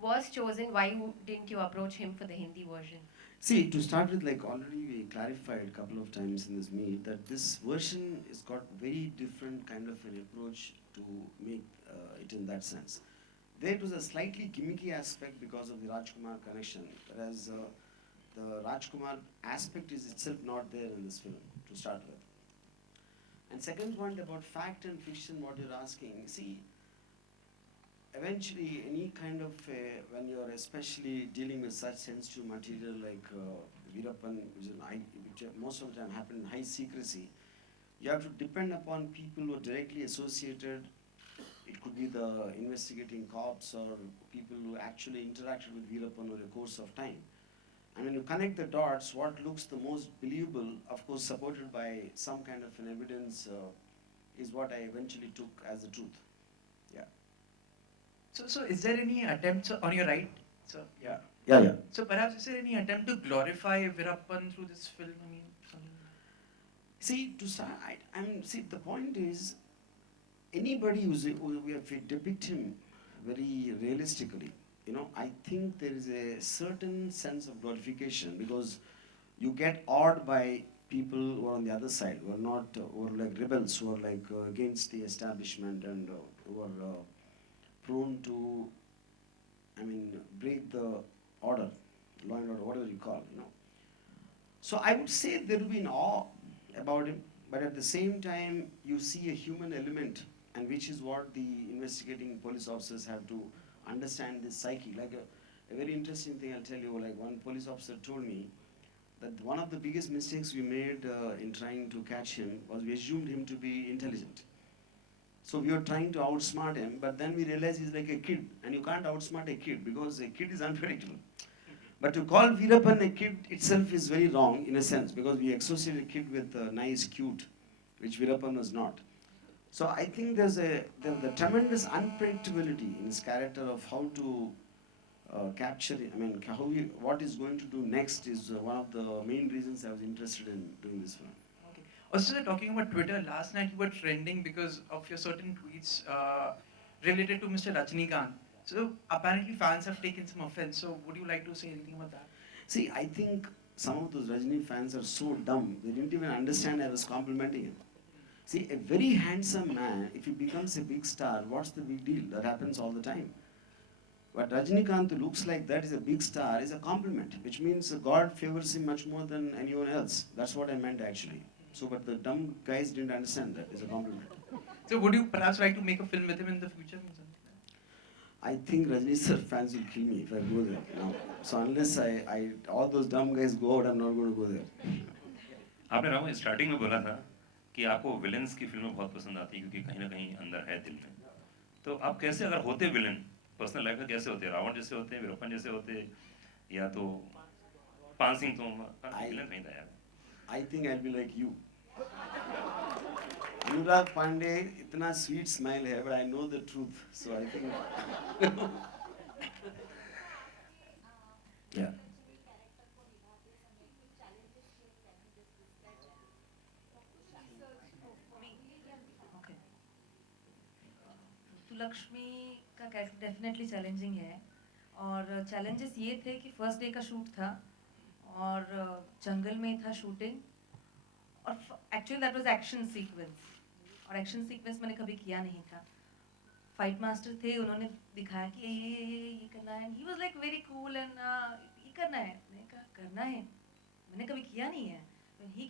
was chosen, why didn't you approach him for the Hindi version? See, to start with, like already we clarified a couple of times in this meet that this version has got very different kind of an approach to make it in that sense. There it was a slightly gimmicky aspect because of the Rajkumar connection, whereas the Rajkumar aspect is itself not there in this film to start with. And second point about fact and fiction, what you're asking, see, eventually any kind of when you're especially dealing with such sensitive material like Veerappan, which most of the time happen in high secrecy, you have to depend upon people who are directly associated. It could be the investigating cops or people who actually interacted with Veerappan over the course of time. And when you connect the dots, what looks the most believable, of course supported by some kind of an evidence, is what I eventually took as the truth. Yeah. So is there any attempt on your right? So yeah. Yeah, yeah. So perhaps is there any attempt to glorify Veerappan through this film? I mean, something. See, to start, see, the point is, anybody if we depict him very realistically, you know, I think there is a certain sense of glorification because you get awed by people who are on the other side, who are not, who are like rebels, who are like against the establishment and who are prone to, I mean, break the order, law and order, whatever you call, you know. So I would say there will be an awe about him, but at the same time, you see a human element, and which is what the investigating police officers have to understand this psyche. Like a very interesting thing I'll tell you, like one police officer told me that one of the biggest mistakes we made in trying to catch him was we assumed him to be intelligent. So we were trying to outsmart him, but then we realized he's like a kid, and you can't outsmart a kid because a kid is unpredictable. But to call Veerappan a kid itself is very wrong in a sense because we associate a kid with nice, cute, which Veerappan was not. So I think there's the tremendous unpredictability in his character of how to capture it. I mean, what is going to do next is one of the main reasons I was interested in doing this film. Okay. Also, talking about Twitter, last night you were trending because of your certain tweets related to Mr. Rajnikant. So apparently fans have taken some offense. So would you like to say anything about that? See, I think some of those Rajini fans are so dumb, they didn't even understand I was complimenting him. See, a very handsome man, if he becomes a big star, what's the big deal? That happens all the time. But Rajinikanth, who looks like that, is a big star, is a compliment, which means God favors him much more than anyone else. That's what I meant actually. So, but the dumb guys didn't understand that. It's a compliment. So would you perhaps like to make a film with him in the future? I think Rajini sir fans will kill me if I go there. No. So unless all those dumb guys go out, I'm not going to go there. आपने Rahul starting में बोला था कि आपको villains की फिल्में बहुत पसंद आती है क्योंकि कहीं ना कहीं अंदर है दिल में। तो आप कैसे अगर होते विलेन पर्सनल लाइफ में कैसे होते? रावण जैसे होते, वीरप्पन जैसे होते, या तो पान सिंह तो विलेन नहीं था यार। I think I'll be like you. Anurag Pandey, itna sweet smile hai, but I know the truth, so I think. Yeah. Okay. तो लक्ष्मी का कैरेक्टर डेफिनेटली चैलेंजिंग है और चैलेंजेस ये थे कि फर्स्ट डे का शूट था और जंगल में था शूटिंग और actually that was action sequence और एक्शन सीक्वेंस मैंने कभी किया नहीं था। फाइट मास्टर थे, उन्होंने दिखाया कि ये करना है, he was like very cool and ये करना है, मैंने कहा करना है, मैंने कभी किया नहीं है। ही